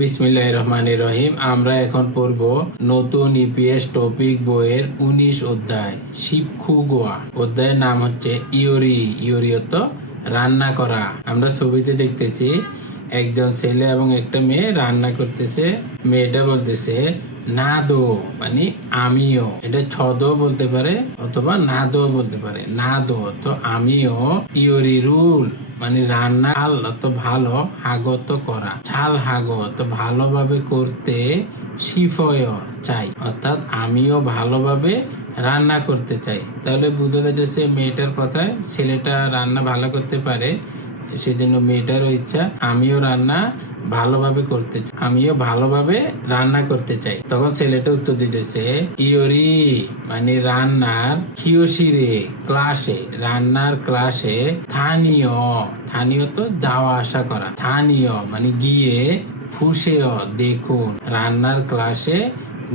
বিসমিল্লাহ রহমান রহিম আমরা এখন পড়ব নতুন ইপিএস টপিক বইয়ের উনিশ অধ্যায়, শিবখু গোয়া। অধ্যায়ের নাম হচ্ছে ইয়োরি অর্থ রান্না করা। আমরা ছবিতে দেখতেছি, একজন ছেলে এবং একটা মেয়ে রান্না করতেছে, মেয়েটা বলতেছে না দো মানে আমিও। এটা ছদ বলতে পারে অথবা না দো বলতে পারে। না দো তো আমিও। ইয়োরি রুল মানে রান্না হাল তো ভালো হাগত করা। ছাল হাগো, তো ভালোভাবে করতে শিফয় চাই। অর্থাৎ আমিও ভালোভাবে রান্না করতে চাই। তাহলে বুঝতে যাচ্ছে মেয়েটার কথায় ছেলেটা রান্না ভালো করতে পারে, সেজন্য মেয়েটারও ইচ্ছা, আমিও রান্না ভালোভাবে করতে চাই। আমিও ভালোভাবে রান্না করতে চাই। তখন ছেলেটা উত্তর দিতেছে, ইয়োরি মানে রান্নার কিয়সিরে ক্লাসে, রান্নার ক্লাসে স্থানীয় স্থানীয় তো যাওয়া আসা করা। স্থানীয় মানে গিয়ে ফুসেও দেখুন। রান্নার ক্লাসে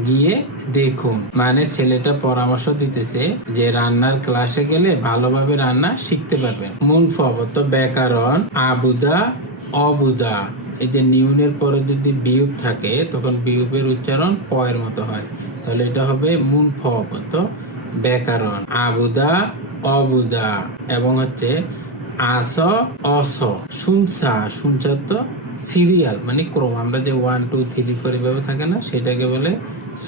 গিয়ে দেখুন। মানে ছেলেটা পরামর্শ দিতেছে যে, রান্নার ক্লাসে গেলে ভালোভাবে রান্না শিখতে পারবেন। মুন ফবত ব্যাকরণ, আবুদা, অবুদা। এই যে নিউনের পরে যদি বিয়োগ থাকে, তখন বিয়োগের উচ্চারণ পয়ের মতো হয়। তাহলে এটা হবে মুন ফবত ব্যাকরণ। আবুদা, অবুদা এবং হচ্ছে আস, অস, শুনসা। শুনসা তো সিরিয়াল মানে ক্রম। আমরা যে ওয়ান টু থ্রি ফোর এভাবে থাকে না, সেটাকে বলে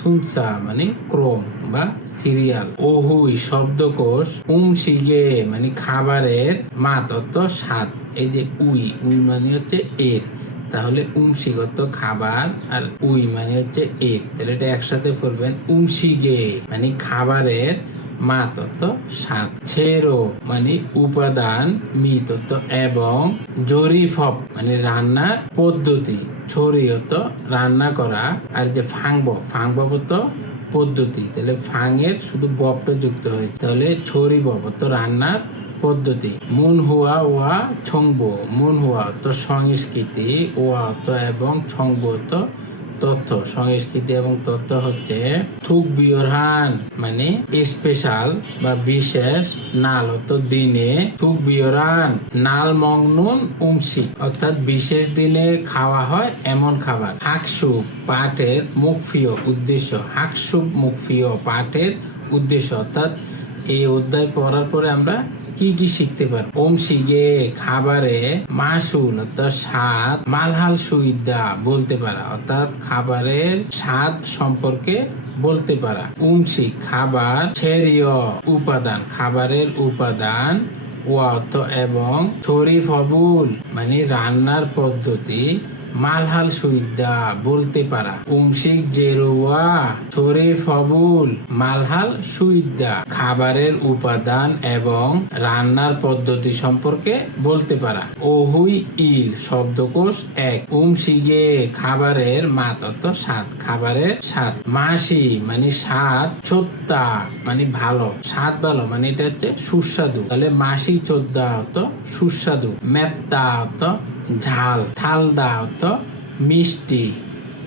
সুনসা মানে ক্রম বা সিরিয়াল। ওহুই, শব্দকোষ উমশিগে মানে খাবারের মা তত্ত্ব স্বাদ এই যে উই উই মানে হচ্ছে এর। তাহলে উমশিগত খাবার আর উই মানে হচ্ছে এর তাহলে এটা একসাথে পড়বেন উমশিগে মানে খাবারের মা তত্ত্ব সাত ছেরো মানে উপাদান মি তত্ত্ব এবং জরিফপ মানে রান্নার পদ্ধতি। ছড়িয়ত রান্না করা আর যে ফাংব ফাংব তো পদ্ধতি। তাহলে ফাংয়ের শুধু বপটা যুক্ত হয়েছে। তাহলে ছড়ি বব তো রান্নার পদ্ধতি। মুন হুয়া ওয়া ছংব। মুন হুয়া তো সংস্কৃতি, ওয়া তো এবং ছংব তো তথ্য। সংস্কৃতি এবং তথ্য হচ্ছে থুক বিয়রহান মানে স্পেশাল বা বিশেষ নাল। অত দিনে থুক বিয়রান নাল মংনুন উমসি। অর্থাৎ বিশেষ দিনে খাওয়া হয় এমন খাবার। হাকসুপ পাঠের মুখফিয় উদ্দেশ্য। হাকসুপ মুখফিয় পাঠের উদ্দেশ্য। অর্থাৎ এই অধ্যায় পড়ার পরে আমরা কি কি শিখতে পারব? ওম শিগে খাবারে মাসুল অর্থাৎ স্বাদ, মালহাল সুইদা বলতে পারা। অর্থাৎ খাবারের স্বাদ সম্পর্কে বলতে পারা। উমসি খাবার ছেড়িয় উপাদান, খাবারের উপাদান ওয়াত এবং ছড়ি ফবুল মানে রান্নার পদ্ধতি মালহাল সুইদা বলতে পারা। উমশিক জেরোয়া ছড়ে ফবুল। মালহাল সুইদা খাবারের উপাদান এবং রান্নার পদ্ধতি সম্পর্কে বলতে পারা। ওহুই ইল, শব্দকোষ এক। উমশিগে, খাবারের মাতত্ব সাত। খাবারের সাত মাসি মানে সাত ছোত্তা মানে ভালো। স্বাদ ভালো মানে এটা হচ্ছে সুস্বাদু। তাহলে মাসি চোদ্দা হতো সুস্বাদু। মেপ্তা হতো ঝাল থাল থালদা হতো মিষ্টি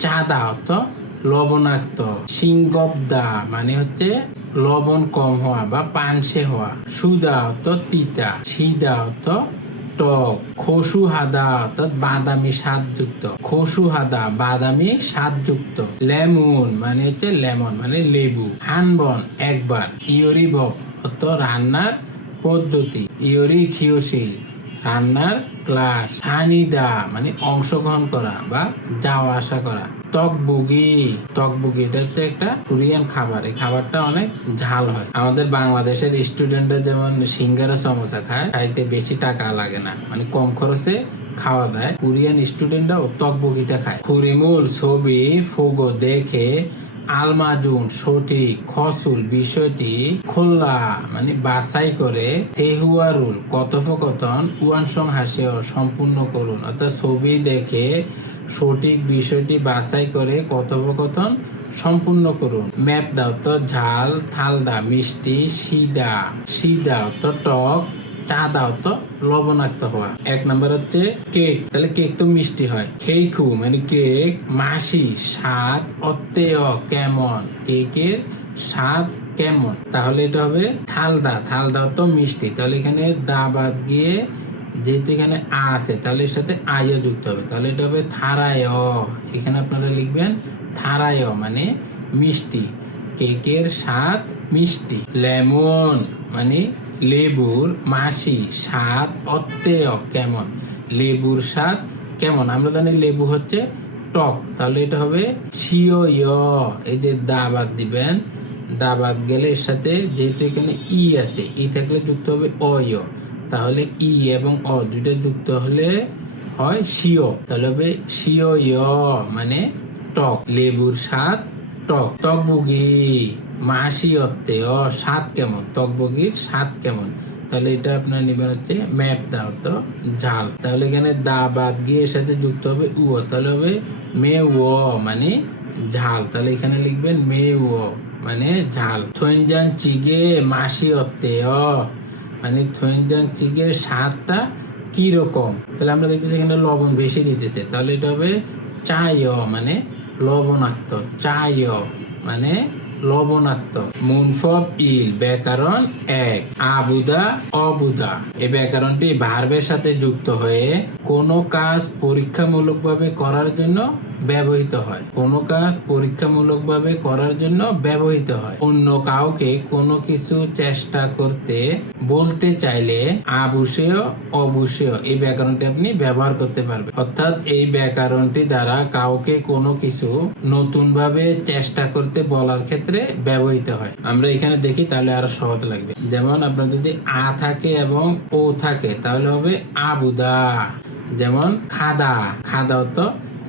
চাদা হতো লবণাক্ত। সিংগবদা মানে হচ্ছে লবণ কম হওয়া বা পানসে হওয়া। সুদা হতো তিতা সিদা হতো টক। খসু হাদা অর্থাৎ বাদামি স্বাদযুক্ত। খসু হাদা বাদামি স্বাদযুক্ত। লেমন মানে হচ্ছে লেমন মানে লেবু। হানবন একবার। ইয়রি বব অর্থ রান্নার পদ্ধতি। ইয়রি খিওশিল রান্নার ক্লাস হানিদা মানে অংশগ্রহণ করা বা যাওয়া আসা করা। তকবুগি তকবুগি এটা হচ্ছে একটা কোরিয়ান খাবার। এই খাবারটা অনেক ঝাল হয়। আমাদের বাংলাদেশের স্টুডেন্টরা যেমন সিঙ্গারা সমোসা খায় খাইতে বেশি টাকা লাগে না। মানে কম খরচে খাওয়া দেয় কোরিয়ান স্টুডেন্টরা তকবুগিটা খায়। খুরিমুল ছবি, ফুগো দেখে আলমাজুন সঠিক, খসুল বিষয়টি খোল্লা মানে বাছাই করে তেহুয়ারুল কথোপকথন উয়ানসং হাসেও সম্পূর্ণ করুন। অর্থাৎ ছবি দেখে সঠিক বিষয়টি বাছাই করে কথোপকথন সম্পূর্ণ করুন। ম্যাপ দাও তো ঝাল, থালদা, মিষ্টি, সিদা সিদা তো টক চা দাও তো, লবণাক্ত হওয়া। এক নম্বর হচ্ছে কেক। তাহলে কেক তো মিষ্টি হয়। খেইখু মানে কেক, মাসি, স্বাদ অত্যেয় কেমন? কেকের স্বাদ কেমন? তাহলে এটা হবে থালদা। থালদা তো মিষ্টি। তাহলে এখানে দা বাদ গিয়ে যেহেতু এখানে আ আছে, তাহলে এর সাথে আইও যুক্ত হবে। তাহলে এটা হবে থারায়। এখানে আপনারা লিখবেন থারায় মানে মিষ্টি। কেকের স্বাদ মিষ্টি, লেমন মানে লেবুর মাসি স্বাদ অত্যেয় কেমন? লেবুর স্বাদ কেমন? আমরা জানি লেবু হচ্ছে টক। তাহলে এটা হবে সিও এই যে দা বাদ দিবেন দা বাদ গেলে এর সাথে যেহেতু এখানে ই আছে, ই থাকলে যুক্ত হবে অয়। তাহলে ই এবং অ দুইটা যুক্ত হলে হয় সিও তাহলে হবে সিও মানে টক। লেবুর স্বাদ টক তকবুগি মাসি অর্থে অ স্বাদ কেমন? তকবুগির স্বাদ কেমন? তাহলে এটা আপনার নেবেন হচ্ছে ম্যাপ দাও তো, ঝাল। তাহলে এখানে দা বাদ গিয়ে এর সাথে যুক্ত হবে উ, তাহলে হবে মে ও মানে ঝাল। তাহলে এখানে লিখবেন মে ও মানে ঝাল। থৈনজান চিগে মাসি অর্থে অ মানে থৈনজান চিগের স্বাদটা কি রকম তাহলে আমরা দেখতেছি এখানে লবণ বেশি দিতেছে। তাহলে এটা হবে চায় মানে লবণাক্ত চায় মানে লবণাক্ত। মুনফব ইল ব্যাকরণ এক, আবুদা, অবুদা। এই ব্যাকরণটি ভার্বের সাথে যুক্ত হয়ে কোনো কাজ পরীক্ষামূলকভাবে করার জন্য ব্যবহৃত হয়। কোনো কাজ পরীক্ষামূলকভাবে করার জন্য ব্যবহৃত হয়। অন্য কাউকে কোনো কিছু চেষ্টা করতে বলতে চাইলে আবুষেয় অবুষেয় এই ব্যাকরণটি আপনি ব্যবহার করতে পারবেন। অর্থাৎ এই ব্যাকরণটি দ্বারা কাউকে কোনো কিছু নতুন ভাবে চেষ্টা করতে বলার ক্ষেত্রে ব্যবহৃত হয়। আমরা এখানে দেখি, তাহলে আরও সহজ লাগবে। যেমন আপনার যদি আ থাকে এবং ও থাকে, তাহলে হবে আবুদা। যেমন খাদা খাদা অর্থ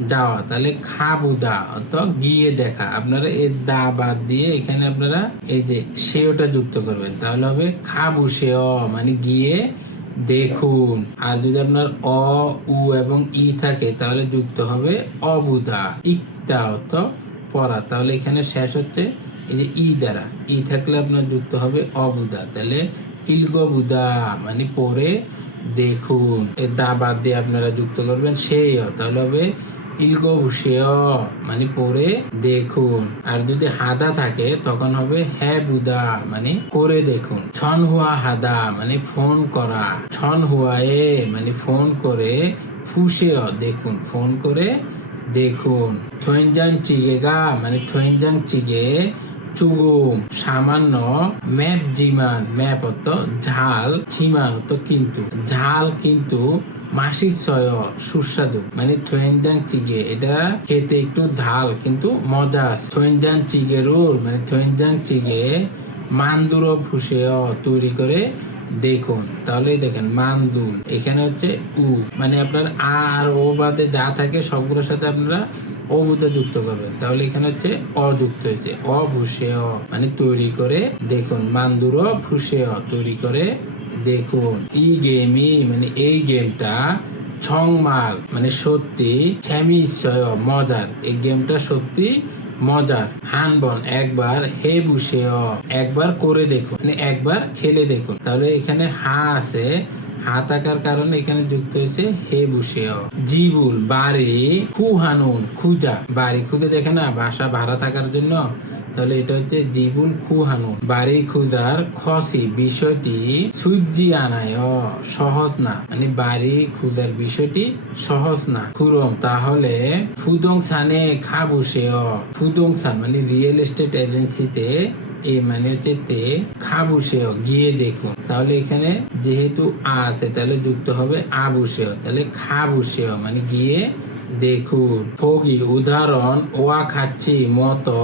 যাওয়া তাহলে খাবুদা অর্থ গিয়ে দেখা। আপনারা এই দা বাদ দিয়ে এখানে আপনারা এই যে সেওটা যুক্ত করবেন। তাহলে হবে খাবু সেও মানে গিয়ে দেখুন। আর যদি আপনার অ, উ এবং ই থাকে, তাহলে যুক্ত হবে অবুধা ইকতা অর্থ পড়া তাহলে এখানে শেষ হচ্ছে এই যে ই দ্বারা। ই থাকলে আপনার যুক্ত হবে অবুদা তাহলে ইলগবুদা মানে পড়ে দেখুন। এর দা বাদ দিয়ে আপনারা যুক্ত করবেন সেই তাহলে হবে ইলগো ভুষেয় মানে পরে দেখুন। আর যদি হাদা থাকে, তখন হবে হ্যাঁ বুদা মানে করে দেখুন। ছন হুয়া হাদা মানে ফোন করা। ছন হুয়ায়ে মানে ফোন করে ফুসেও দেখুন। ফোন করে দেখুন। থৈনজাং চিগেগা মানে থৈনজাং চিগে চুগুম। সামান্য ম্যাপ জিমান, ম্যাপ অত ঝাল ছিমান অত কিন্তু। ঝাল কিন্তু মাসির ছয় সুস্বাদু। মানে থোয়েনজাং চিগে, এটা খেতে একটু ঝাল, কিন্তু মজা আছে। থোয়েনজাং চিগে মানে থোয়েনজাং চিগে মান্দুর ভুষে তৈরি করে দেখুন। তাহলেই দেখেন, মান্দুল। এখানে হচ্ছে উ। মানে আপনার আর ও বাদে যা থাকে, সবগুলোর সাথে আপনারা অবুদা যুক্ত করবেন। তাহলে এখানে হচ্ছে অযুক্ত হয়েছে। অভূষেয় মানে তৈরি করে দেখুন, মান্দুর ভূষেয় তৈরি করে দেখুন ই গেমই মানে এই গেমটা ছংমাল মানে সত্যি ছ্যামিশয় মজার। এই গেমটা সত্যি মজার। হানবন, একবার হে বুসে একবার করে দেখুন মানে একবার খেলে দেখুন। তাহলে এখানে হা আছে, হা থাকার কারণে এখানে যুক্ত হয়েছে হে বুসে জিবুল বাড়ি খুহানুন, খুজা। বাড়ি খুঁজে দেখে না, বাসা ভাড়া থাকার জন্য তাহলে এটা হচ্ছে জিবুল খুহানু বাড়ি খুঁজার খসি বিষয়টি সুইবজি আনায়। সহজ না। মানে বাড়ি খুঁজার বিষয়টি সহজ না। খুরম তাহলে ফুদং সানে খাবুসে। ফুদং সান মানে রিয়েল এস্টেট এজেন্সিতে এ মানে হচ্ছে তে খাবুসেও গিয়ে দেখুন। তাহলে এখানে যেহেতু আ আছে, তাহলে যুক্ত হবে আবুসেও তাহলে খাবুসেও মানে গিয়ে দেখুন। ফগি, উদাহরণ ওয়া খাচ্ছি মতো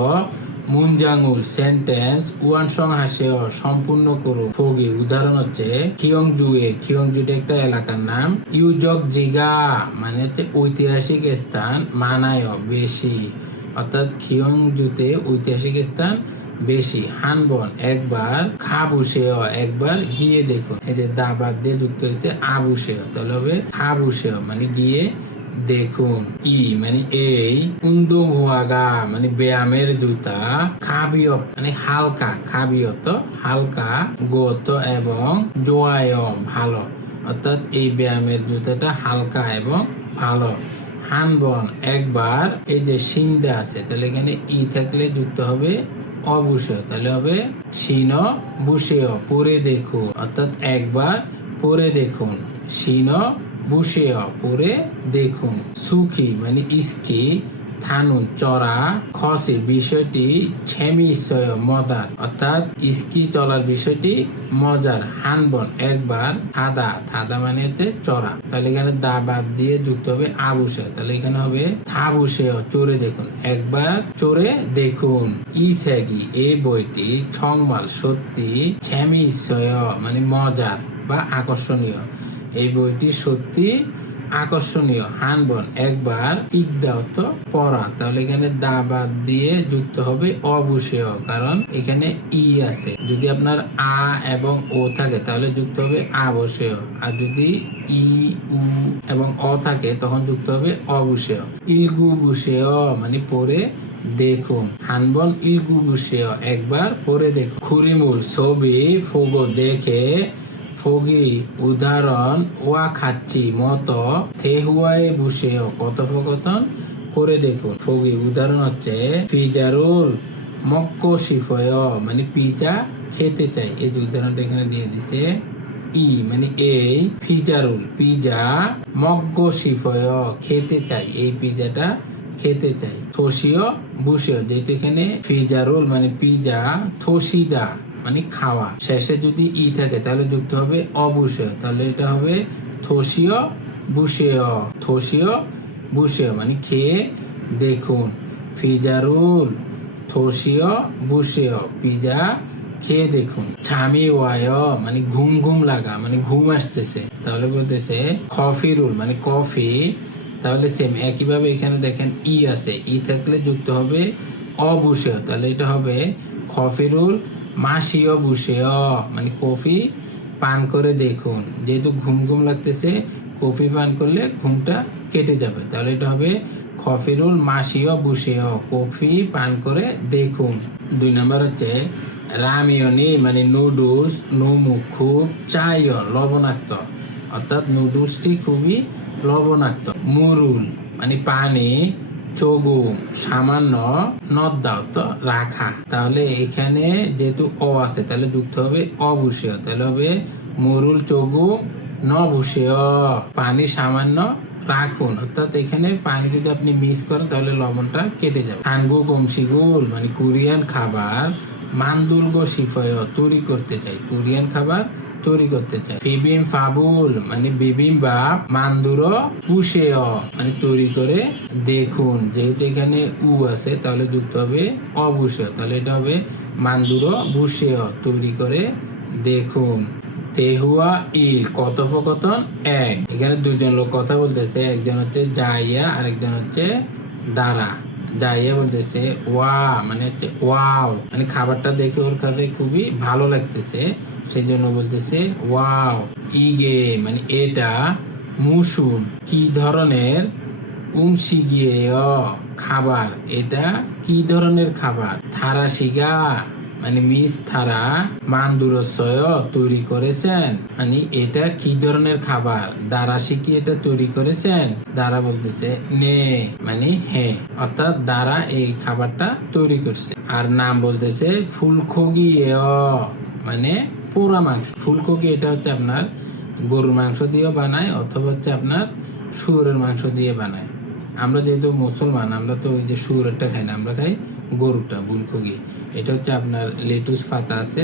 মুনজাঙ্গুল সেন্টেন্স ওয়ান সং হাসে সম্পূর্ণ করুন ফগি, উদাহরণ হচ্ছে, খিয়ংজুয়ে। খিয়ংজুটা একটা এলাকার নাম ইউজক জিগা মানে হচ্ছে ঐতিহাসিক স্থান, মানায় বেশি। অর্থাৎ খিয়ংজুতে ঐতিহাসিক স্থান বেশি। হানবন, একবার খাবুসেও একবার গিয়ে দেখুন। এদের দাবাদ দিয়ে যুক্ত হয়েছে আবুসেও তাহলে হবে খাবুসেও মানে গিয়ে দেখুন, ই মানে এই উন্দুম হুয়াগা মানে ব্যায়ামের জুতা খাবিয় মানে হালকা খাবিয় তো হালকা, গত এবং জোয়ায় ভালো। অর্থাৎ এই ব্যায়ামের জুতাটা হালকা এবং ভালো। হানবন, একবার এই যে সিন্দা আছে, তাহলে এখানে ই থাকলে যুক্ত হবে অবশ্যই তাহলে হবে সিন বুসেয় পরে দেখুন। অর্থাৎ একবার পরে দেখুন সিন বুসেয় পরে দেখুন। সুখী মানে ইস্কি থানুন, চড়া, খসে বিষয়টি ছেমিশয় মজার। অর্থাৎ ইস্কি চলার বিষয়টি মজার। হানবন, একবার থাদা থাদা মানে হচ্ছে চড়া। তাহলে এখানে দা বাদ দিয়ে যুক্ত হবে আবুসে তাহলে এখানে হবে থাবুসে চড়ে দেখুন। একবার চড়ে দেখুন। ইসেগি, এই বইটি ছংমাল, সত্যি ছেমিশয় মানে মজার বা আকর্ষণীয়। এই বইটি সত্যি আকর্ষণীয়। হানবন একবার ইকদাওত পড়া। তাহলে এখানে দা বাদ দিয়ে যুক্ত হবে অবুষেয় কারণ এখানে ই আছে। যদি আপনার আ এবং ও থাকে, তাহলে যুক্ত হবে আবশ্যেয় আর যদি ই, উ এবং অ থাকে, তখন যুক্ত হবে অবুষেয় ইলগু বুষেয় মানে পরে দেখুন। হানবন ইলগু বুষেয় একবার পরে দেখুন। খুরিমুল, ছবি, ফোগো, দেখে ফগি, উদাহরণ ওয়া খাচ্ছি মতো থেহুয়ায় বসে কথোপকথন করে দেখুন। ফগি, উদাহরণ হচ্ছে ফিজারুল মক্ক শিফয় মানে পিজা খেতে চাই। এই যে উদাহরণটা এখানে দিয়ে দিছে। ই মানে এই ফিজারুল পিজা মগ্গ শিফয় খেতে চাই। এই পিজাটা খেতে চাই। থসিও বুসিও যেহেতু এখানে ফিজারুল মানে পিজা থসিদা মানে খাওয়া। শেষে যদি ই থাকে, তাহলে যুক্ত হবে অবুষেয় তাহলে এটা হবে থসিও বুসেয় থসিও বুসেয় মানে খেয়ে দেখুন। ফিজারুল থসিও বুসেয় পিজা খেয়ে দেখুন। ছামি ওয়ায় মানে ঘুম ঘুম লাগা মানে ঘুম আসতেছে। তাহলে বলতেছে কফিরুল মানে কফি। তাহলে সেম একইভাবে এখানে দেখেন ই আছে। ই থাকলে যুক্ত হবে অবুষেয় তাহলে এটা হবে খফিরুল মাসিও বুসেয় মানে কফি পান করে দেখুন। যেহেতু ঘুম ঘুম লাগতেছে, কফি পান করলে ঘুমটা কেটে যাবে। তাহলে এটা হবে খফিরুল মাসিও বুসেয় কফি পান করে দেখুন। দুই নম্বর হচ্ছে রামিয়নি মানে নুডলস, নুমু, খুব চাইয় লবণাক্ত। অর্থাৎ নুডলসটি খুবই লবণাক্ত। মুরুল মানে পানি চগু সামান্য নদ্দাও তো রাখা। তাহলে এখানে যেহেতু অ আছে, তাহলে যুক্ত হবে অবুষেয় তাহলে হবে মরুল চগু নবুষেয় পানি সামান্য রাখুন। অর্থাৎ এখানে পানি যদি আপনি মিস করেন, তাহলে লবণটা কেটে যাবে। হানগু কমসিগুল মানে কোরিয়ান খাবার মান্দুলগো সিফয়, তৈরি করতে চাই। কোরিয়ান খাবার তৈরি করতে চাই ফিবিম ফাবুল মানে বিবিম বা মান্দুর পুষেয় মানে তৈরি করে দেখুন। যেহেতু এখানে উ আছে, তাহলে যুক্ত হবে অবুষেয় তাহলে এটা হবে মান্দুর বুষেয় তৈরি করে দেখুন। তেহুয়া ইল, কথোপকথন এক। এখানে দুজন লোক কথা বলতেছে, একজন হচ্ছে জাইয়া আর একজন হচ্ছে দারা। যাইয়া বলতেছে, ওয়া মানে হচ্ছে ওয়াও। মানে খাবারটা দেখে ওর কাছে খুবই ভালো লাগতেছে। সেই জন্য বলতেছে, ওয়াও, ইগে মানে এটা কি ধরনের উমসি গিয়ে খাবার? এটা কি ধরনের খাবার? থারা শিগা মানে মিস থারা মান্দুরসয় তৈরি করেছেন। মানে এটা কি ধরনের খাবার? দ্বারা শিখি এটা তৈরি করেছেন? দ্বারা বলতেছে, নে মানে হ্যাঁ অর্থাৎ দারা এই খাবারটা তৈরি করছে। আর নাম বলতেছে ফুলখগি মানে পোড়া মাংস। ফুলকপি এটা হচ্ছে আপনার গরুর মাংস দিয়ে বানায় অথবা হচ্ছে আপনার শুয়োরের মাংস দিয়ে বানায়। আমরা যেহেতু মুসলমান, আমরা তো ওই যে শুয়োরেরটা খাই না, আমরা খাই গরুটা বুলখগি এটা হচ্ছে আপনার লেটুস পাতা আছে,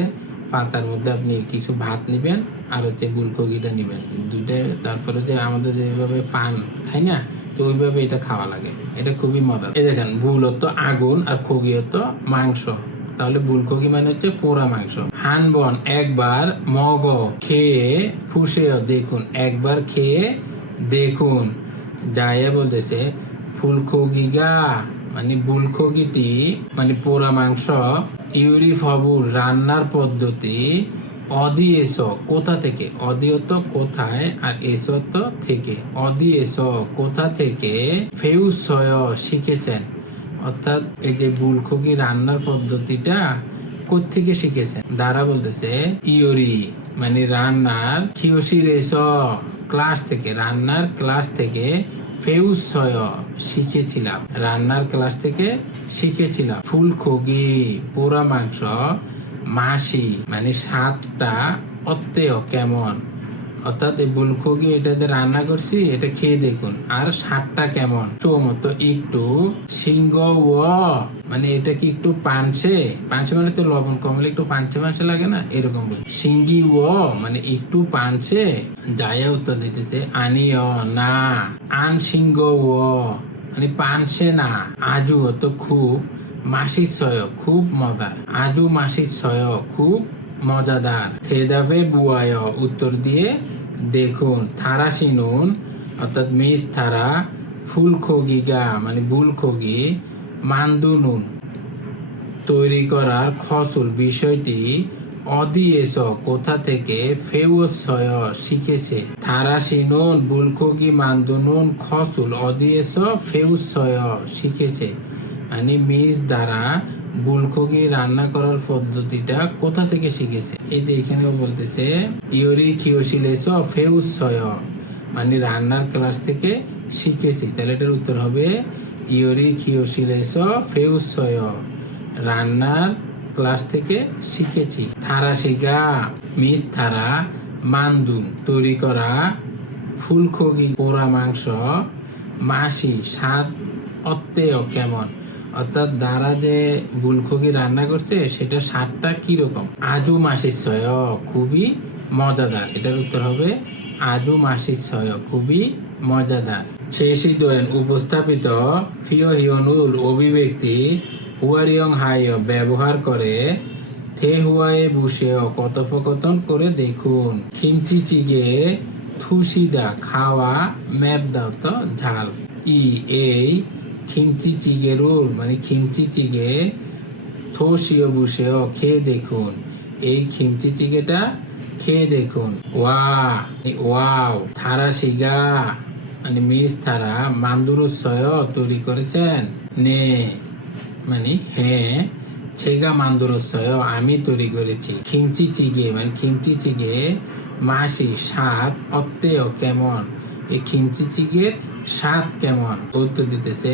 পাতার মধ্যে আপনি কিছু ভাত নেবেন আর হচ্ছে বুলখগিটা নেবেন। দুইটা, তারপরে যে আমাদের যেভাবে পান খাই না, তো ওইভাবে এটা খাওয়া লাগে। এটা খুবই মজা এই দেখেন বুল হতো আগুন আর খগি হতো মাংস। তাহলে বুলখগি মানে হচ্ছে পোড়া মাংস। হানবন, একবার মগ খেয়ে ফুসে দেখুন, একবার খেয়ে দেখুন। যাইয়া বলতেছে ফুলখগিগা মানে বুলখগিটি মানে পোড়া মাংস ইউরিফবুল রান্নার পদ্ধতি অদি এসো কোথা থেকে? অদিয়ত কোথায় আর এসো তো থেকে? অদি এসো কোথা থেকে? ফেউসয় শিখেছেন। অর্থাৎ এই যে বুলখগি রান্নার পদ্ধতিটা কোথেকে শিখেছেন? দাঁড়া বলতেছে, ইয়রি মানে রান্নার খিয়সি রেস ক্লাস থেকে, রান্নার ক্লাস থেকে ফেউসয় শিখেছিলাম। রান্নার ক্লাস থেকে শিখেছিলাম। ফুলখগি পোড়া মাংস, মাসি মানে স্বাদটা অত্যেয় কেমন? অর্থাৎ এই বুলখোগি দিয়ে রান্না করছি? এটা খেয়ে দেখুন। আর স্বাদটা কেমন? চৌমতো একটু সিংহ ও মানে এটা কি একটু পানছে? পানছে মানে তো লবণ কমলে একটু পানছে পানছে লাগে না? এরকম সিঙ্গি ও মানে একটু পানছে? যাইয়া উত্তর দিতেছে আনি অ না। আন সিংহ ও মানে পানছে না। আজু তো খুব মাসির ছয় খুব মজার। আজু মাসির ছয় খুব মজাদার। থেদাফে বুয়ায় উত্তর দিয়ে, দেখুন, থারা সিনুন, অর্থাৎ মিস থারা ফুল খগিগা মানে বুল খগি মান্দুনুন তৈরি করার খসুল বিষয়টি অদিয়েস কোথা থেকে ফেউসয় শিখেছে? থারা সিনুন বুলখগি মান্দুনুন খসুল অদিয়েস ফেউসয় শিখেছে। মানে মিস দ্বারা বুলখগি রান্না করার পদ্ধতিটা কোথা থেকে শিখেছে? এই যে এখানে বলতেছে ইয়রি কিওশিলেস মানে রান্নার ক্লাস থেকে শিখেছি। তাহলে এটার উত্তর হবে ইয়রি কিওশিলেস ফেউসয় রান্নার ক্লাস থেকে শিখেছি। থারা শিখা, মিস থারা মান্দুন তৈরি করা ফুলখগি পোড়া মাংস, মাসি, স্বাদ অত্তেয় কেমন? অর্থাৎ দ্বারা যে বুলখগি রান্না করছে, সেটা স্বাদটা কীরকম? আজু মাসির ছয় খুবই মজাদার। এটার উত্তর হবে আজু মাসির ছয় খুবই মজাদার। শেষই দোয়েন উপস্থাপিত ফিও হিয়নুল অভিব্যক্তি হুয়ারিয়ং হাই ব্যবহার করে থে হুয়ায়ে বসে কথোপকথন করে দেখুন। খিমচি চিগে থুসিদা খাওয়া ম্যাপ দাও তো ঝাল। ই, এই খিমচি চিগে রোল মানে খিমচি চিগে থোসিও বসেও খেয়ে দেখুন। এই খিমচি চিগেটা খেয়ে দেখুন। ওয়া ওয়াও, থারা শিগা মানে মিস থারা মান্দুরুসয় তৈরি করেছেন। নে মানে হ্যাঁ ছেগা মান্দুরসয় আমি তৈরি করেছি। খিমচি চিগে মানে খিমচি চিগে মাসি স্বাদ অত্তেয় কেমন। এই খিমচি চিগের স্বাদ কেমন? উত্তর দিতেছে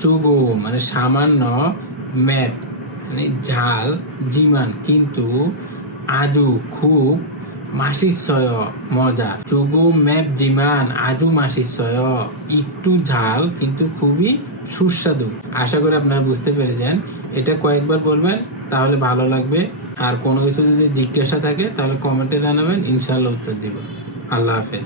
চুগু মানে সামান্য ম্যাপ মানে ঝাল, জিমান, কিন্তু আজু খুব মাসির মজা। চুগু ম্যাপ, জিমান আজু মাসির একটু ঝাল, কিন্তু খুবই সুস্বাদু। আশা করি আপনারা বুঝতে পেরেছেন। এটা কয়েকবার বলবেন, তাহলে ভালো লাগবে। আর কোনো কিছু যদি জিজ্ঞাসা থাকে, তাহলে কমেন্টে জানাবেন ইনশাল্লাহ উত্তর দিব। আল্লাহ হাফেজ।